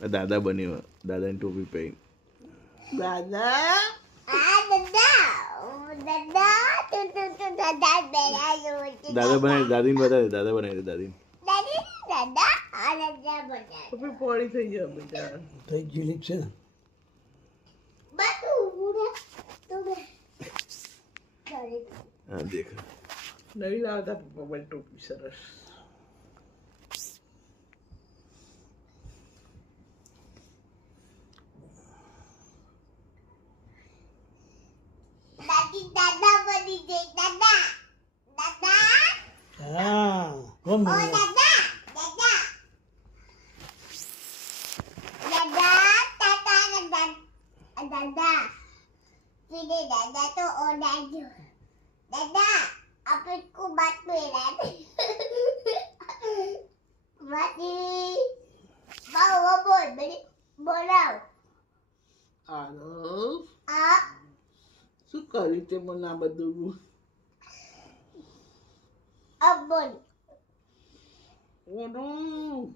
દાદા બન્યો, દાદાની ટોપી પહેરી. દાદા દાદા બનાવી, દાદીને બતાવી, દાદા બનાવી, દાદીને. ટોપી પોળી થઈ ગયો બેટા. થઈ ગયેલી છે ને. હા દેખ. નવી લાવતા પપ્પા મને ટોપી સરસ. હા કોણ બન્યો? दादा तो ओडा जो दादा अपन को बात में रहते बाती बाओ बोल बड़ी बोलाओ આનો आ શું કર્યું તે મને આ બધું? अब बोल ઓનું